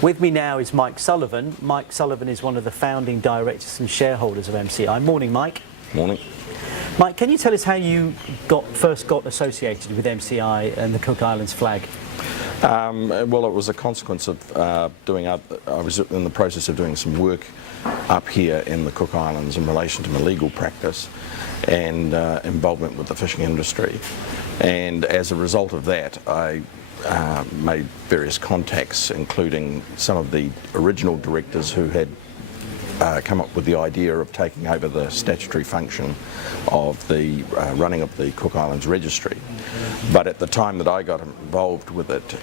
With me now is Mike Sullivan. Mike Sullivan is one of the founding directors and shareholders of MCI. Morning, Mike. Morning. Mike, can you tell us how you first got associated with MCI and the Cook Islands flag? Well, it was a consequence of I was in the process of doing some work up here in the Cook Islands in relation to my legal practice and involvement with the fishing industry. And as a result of that, I made various contacts, including some of the original directors who had come up with the idea of taking over the statutory function of the running of the Cook Islands Registry. But at the time that I got involved with it,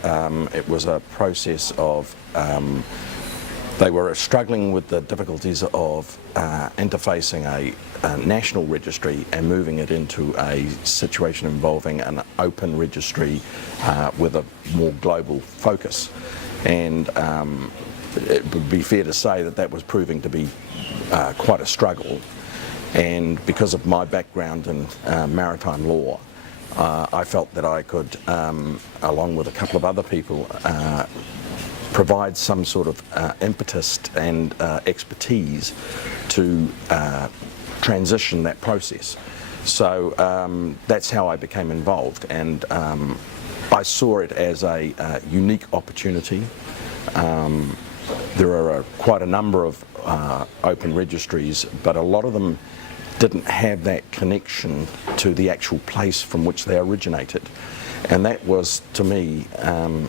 it was a process of they were struggling with the difficulties of interfacing a national registry and moving it into a situation involving an open registry with a more global focus. And it would be fair to say that that was proving to be quite a struggle. And because of my background in maritime law, I felt that I could, along with a couple of other people, provide some sort of impetus and expertise to transition that process. So that's how I became involved, and I saw it as a unique opportunity. There are quite a number of open registries, but a lot of them didn't have that connection to the actual place from which they originated. And that was, to me,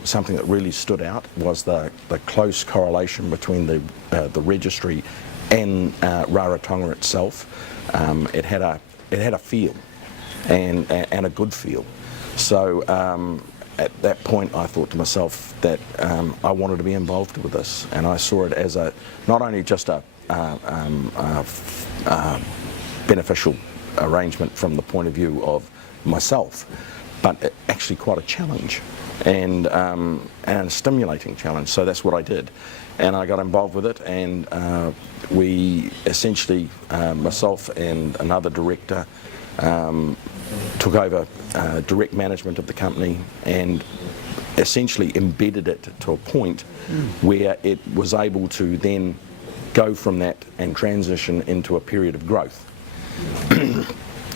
something that really stood out, was the close correlation between the registry and Rarotonga itself. It had a feel, and a good feel. So at that point, I thought to myself that I wanted to be involved with this, and I saw it as not only just a beneficial arrangement from the point of view of myself, but actually quite a challenge and a stimulating challenge. So that's what I did, and I got involved with it, and we essentially, myself and another director, took over direct management of the company and essentially embedded it to a point where it was able to then go from that and transition into a period of growth.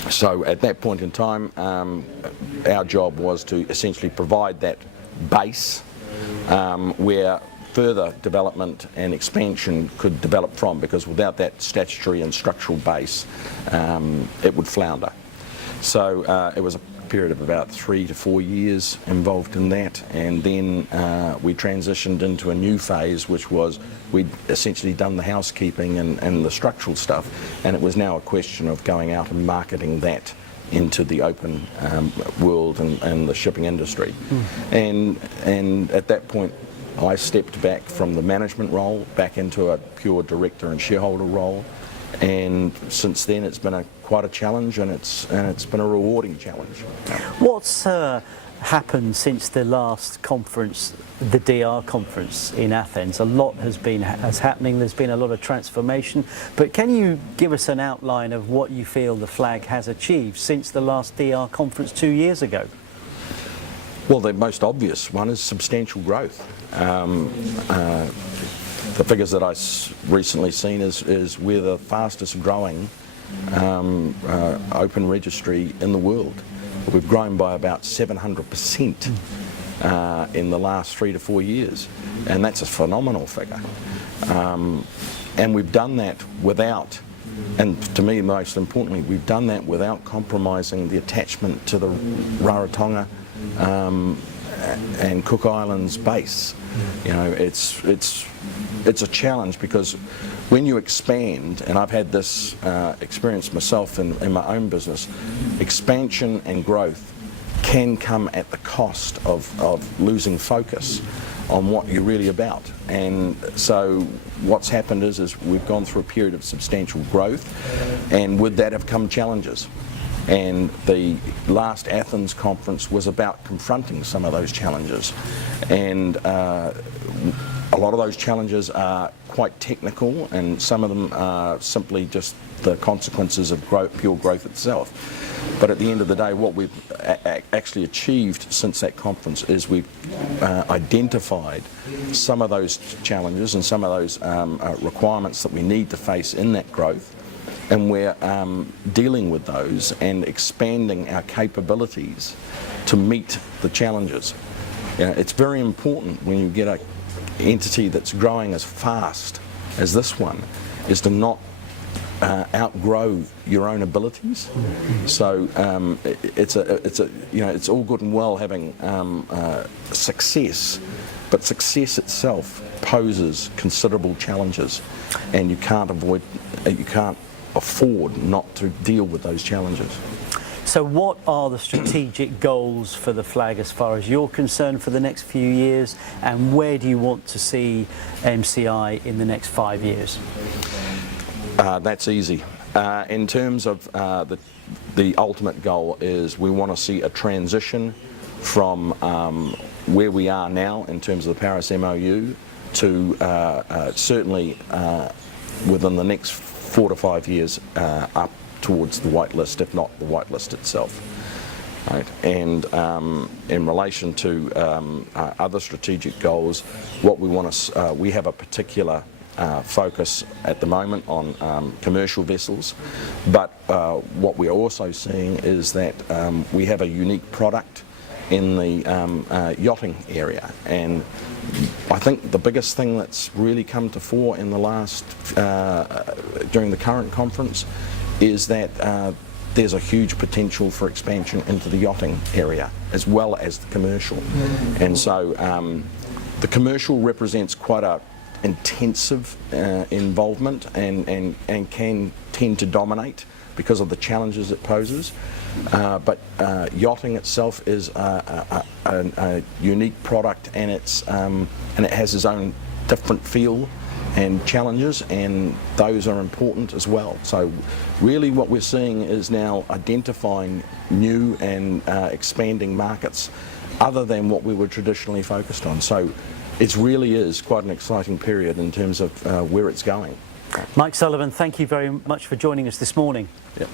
So at that point in time, our job was to essentially provide that base where further development and expansion could develop from, because without that statutory and structural base, it would flounder. So it was a period of about 3 to 4 years involved in that, and then we transitioned into a new phase, which was we'd essentially done the housekeeping and the structural stuff, and it was now a question of going out and marketing that into the open world and the shipping industry. And at that point, I stepped back from the management role back into a pure director and shareholder role, and since then it's been quite a challenge, and it's been a rewarding challenge. What's happened since the last conference, the DR conference in Athens? A lot has happening. There's been a lot of transformation, but can you give us an outline of what you feel the flag has achieved since the last DR conference 2 years ago? Well, the most obvious one is substantial growth. The figures that I recently seen is we're the fastest growing open registry in the world. We've grown by about 700% in the last 3 to 4 years, and that's a phenomenal figure. And we've done that without, and to me most importantly, we've done that without compromising the attachment to the Rarotonga and Cook Islands base. You know, it's a challenge, because when you expand, and I've had this experience myself in my own business, expansion and growth can come at the cost of losing focus on what you're really about. And so what's happened is we've gone through a period of substantial growth, and with that have come challenges. And the last Athens conference was about confronting some of those challenges. And a lot of those challenges are quite technical, and some of them are simply just the consequences of pure growth itself. But at the end of the day, what we've actually achieved since that conference is we've identified some of those challenges and some of those requirements that we need to face in that growth, and we're dealing with those and expanding our capabilities to meet the challenges. It's very important when you get an entity that's growing as fast as this one, is to not outgrow your own abilities. So it's all good and well having success, but success itself poses considerable challenges, and you can't afford not to deal with those challenges. So what are the strategic goals for the flag as far as you're concerned for the next few years, and where do you want to see MCI in the next 5 years? That's easy. In terms of the ultimate goal is we want to see a transition from where we are now in terms of the Paris MOU to certainly within the next 4 to 5 years up towards the whitelist, if not the whitelist itself. Right. And in relation to other strategic goals, what we want to, we have a particular focus at the moment on commercial vessels, but what we're also seeing is that we have a unique product in the yachting area, and I think the biggest thing that's really come to fore in the last during the current conference is that there's a huge potential for expansion into the yachting area as well as the commercial. And so the commercial represents quite a intensive involvement and can tend to dominate because of the challenges it poses. But yachting itself is a unique product, and it has its own different feel and challenges, and those are important as well. So really what we're seeing is now identifying new and expanding markets other than what we were traditionally focused on. So it really is quite an exciting period in terms of where it's going. Mike Sullivan, thank you very much for joining us this morning. Yeah.